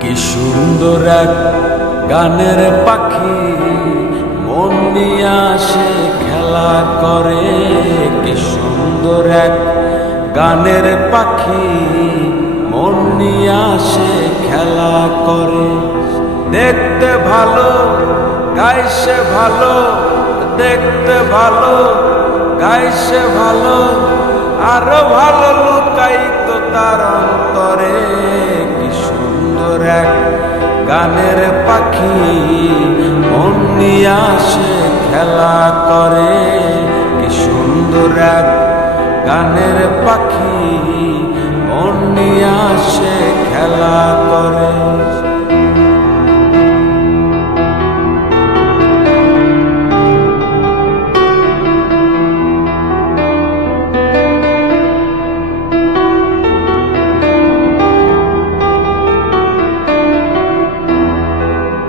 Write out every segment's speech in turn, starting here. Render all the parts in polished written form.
কি সুন্দর এক গানের পাখি মন নিয়ে আসে খেলা করে। কি সুন্দর এক গানের পাখি মন নিয়ে আসে খেলা করে। দেখতে ভালো গাইছে ভালো, দেখতে ভালো গাইছে ভালো, আরো ভালো লুকাইতো তার অন্তরে। কি সুন্দর এক গানের পাখি মন নিয়ে আসে খেলা করে। কি সুন্দর এক গানের পাখি মন নিয়ে আসে খেলা করে।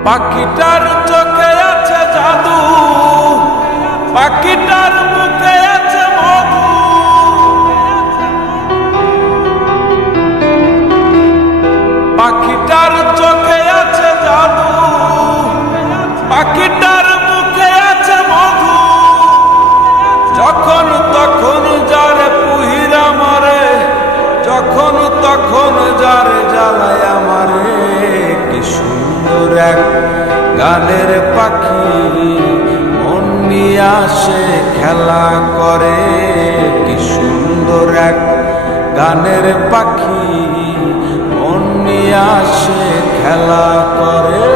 পাখিটার চোখে আছে জাদু, পাখিটার মুখে আছে মধু। পাখিটার চোখে আছে জাদু, পাখিটার মুখে আছে মধু। যখন তখন যারে পুহিরা মারে, যখন তখন যারে জ্বালায় আমারে। কি সুন্দর এক গানের পাখি মন নিয়ে আসে খেলা করে। কি সুন্দর এক গানের পাখি মন নিয়ে আসে খেলা করে।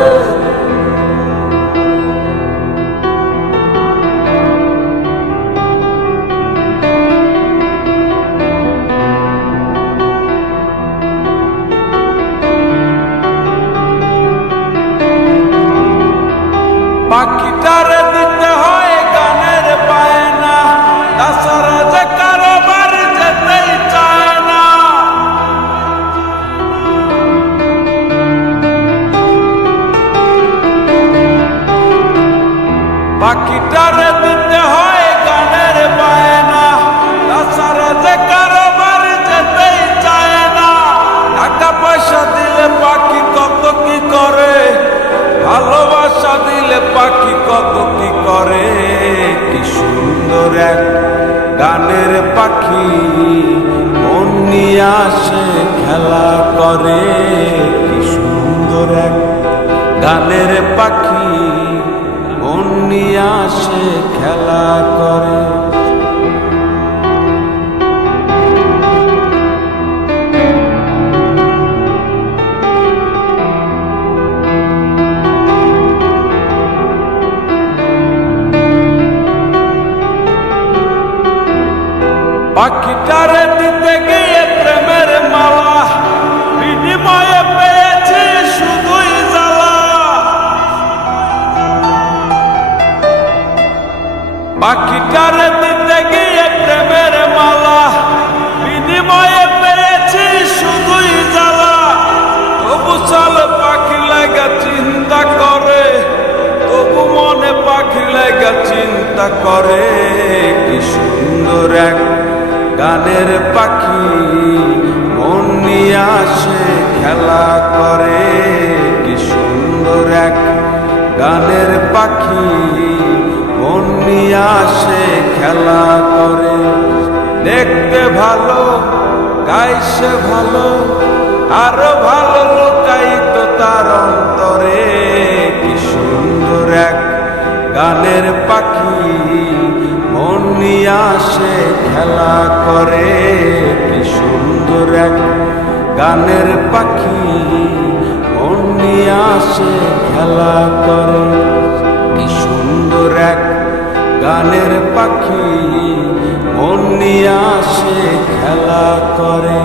পাখিটারে দিতে হয় গানের বায়না, তাছাড়া যে কারোবার যেতেই চায় না। পাখিটারে দিতে হয় গানের বায়না, তাছাড়া যে কারোবার যেতেই চায় না। টাকা পয়সা দিলে পাখি কত কি করে, ভালোবাসা দিলে পাখি কত কি করে। কি সুন্দর এক গানের পাখি মন নিয়ে আসে খেলা করে। কি সুন্দর এক গানের পাখি মন নিয়ে আসে খেলা করে। পাখিটারে দিতে গিয়ে প্রেমের মালা, বিনিময়ে পেয়েছি শুধুই জ্বালা। পাখিটারে দিতে গিয়ে প্রেমের মালা, বিনিময়ে পেয়েছি শুধুই জ্বালা। তবু চল পাখি লাগা চিন্তা করে, তবু মনে পাখি লাগা চিন্তা করে। কি সুন্দর এক গানের পাখি মন নিয়ে আসে খেলা করে। কি সুন্দর এক গানের পাখি মন নিয়ে আসে খেলা করে। দেখতে ভালো গাইছে ভালো, আরো ভালো লুকাইতো তার অন্তরে। কি সুন্দর এক গানের পাখি মন নিয়ে আসে খেলা করে। কি সুন্দর এক গানের পাখি মন নিয়ে আসে খেলা করে। কি সুন্দর এক গানের পাখি মন নিয়ে আসে খেলা করে।